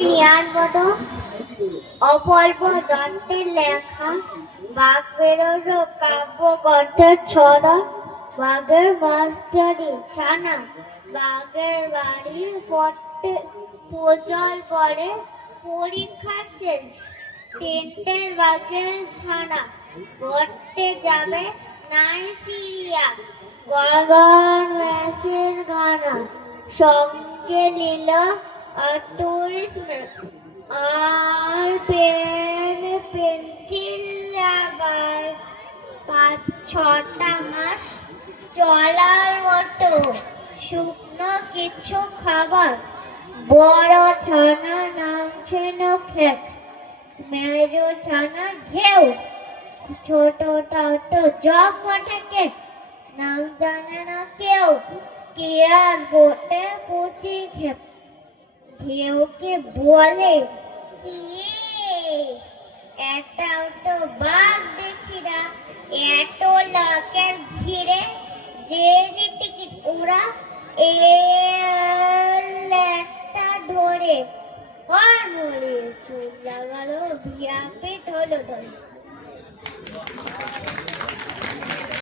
নিরানবদ অপল্প দত্তের লেখা বাঘ বেরোলো কাব্যগ্রন্থের ছড়া। বাঘের মাস্টারি ছানা বাঘের বাড়ি পড়তে প্রচল পরে পরীক্ষা শেষ। তিনটের বাঘের ছানা পড়তে যাবে নাইজেরিয়া। গগন মেসির গানা সঙ্গে নিল টুরিস্ট আর পেন পেন্সিল আবার ৫-৬টা মাস চলার মতো শুকনো কিছু খাবার। বড় ছানা নামছে নখের, মেজো ছানা ঘেউ, ছোটটা তো জব থেকে নাম জানে না কেউ। কি আর বোটে পুচি খেপ ঢেউকে বলে কি একটাও তো বাঘ দেখি না। এত লোকের ভিড়ে যে যেদিকে ওরা একটা ধরে আর মরে চুল লাগালো ভিয়া পেট হলো ধরে।